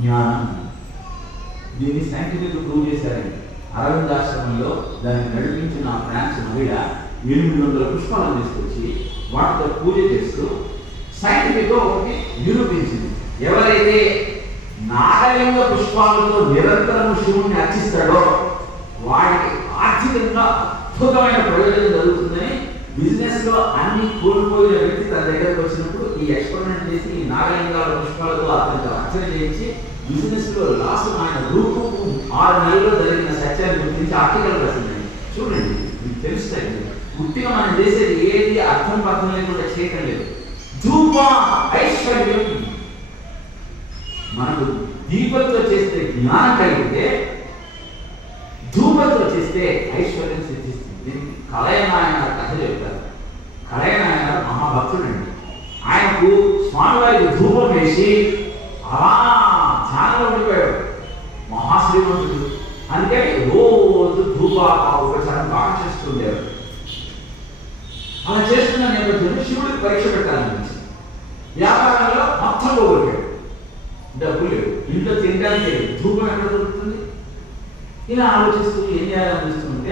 జ్ఞానం. దీన్ని scientific prove చేశారండి అరవింద్ ఆశ్రమంలో దాన్ని నడిపించిన ఫ్రాన్స్ మహిళ ఎనిమిది వందల పుష్పాలను తీసుకొచ్చి వాటితో పూజ చేస్తూ సైంటిఫిక్ ఒకటి నిరూపించింది. ఎవరైతే నాగలింగ పుష్పాలతో నిరంతరం శివుణ్ణి అర్చిస్తాడో వాడికి ఆర్థికంగా అద్భుతమైన ప్రయోజనం జరుగుతుందని బిజినెస్లో అన్ని కోల్పోయిన తన దగ్గరకు వచ్చినప్పుడు ఈ ఎక్స్పెరిమెంట్ చేసి ఈ నాగలింగాల పుష్పాలతో అతనికి అర్చన చేయించి బిజినెస్లో లాస్ ఆయన రూపు ఆరు నెలల్లో జరిగిన సత్యాన్ని గురించి ఆర్టికల్ రాసిందండి. చూడండి మీకు తెలుస్తాయి. పుట్టిగా మనం చేసేది ఏది అర్థం పర్థం లేకుండా చేయటం లేదు. ధూప ఐశ్వర్యం. మనకు దీపంతో చేస్తే జ్ఞానం కలిగితే ధూపంతో చేస్తే ఐశ్వర్యం సిద్ధిస్తుంది. కలయమాయన భక్తుడండి. ఆయనకు స్వామివారికి ధూపం వేసి అలా ధ్యానంలో ఉండిపోయాడు. మహాశ్రీమంతుడు. అందుకని రోజు ధూప ఉపచారం బాగా చేస్తుండేవాడు. అలా చేస్తున్న నేపథ్యంలో శివుడికి పరీక్ష పెట్టాలనిపించింది వ్యాపారంలో మొత్తం పోగొట్టాడు. డబ్బు లేవు. ఇంట్లో తినడానికి ధూపం ఎక్కడ దొరుకుతుంది? ఇలా ఆలోచిస్తూ ఏం చేయాలనిపిస్తుంటే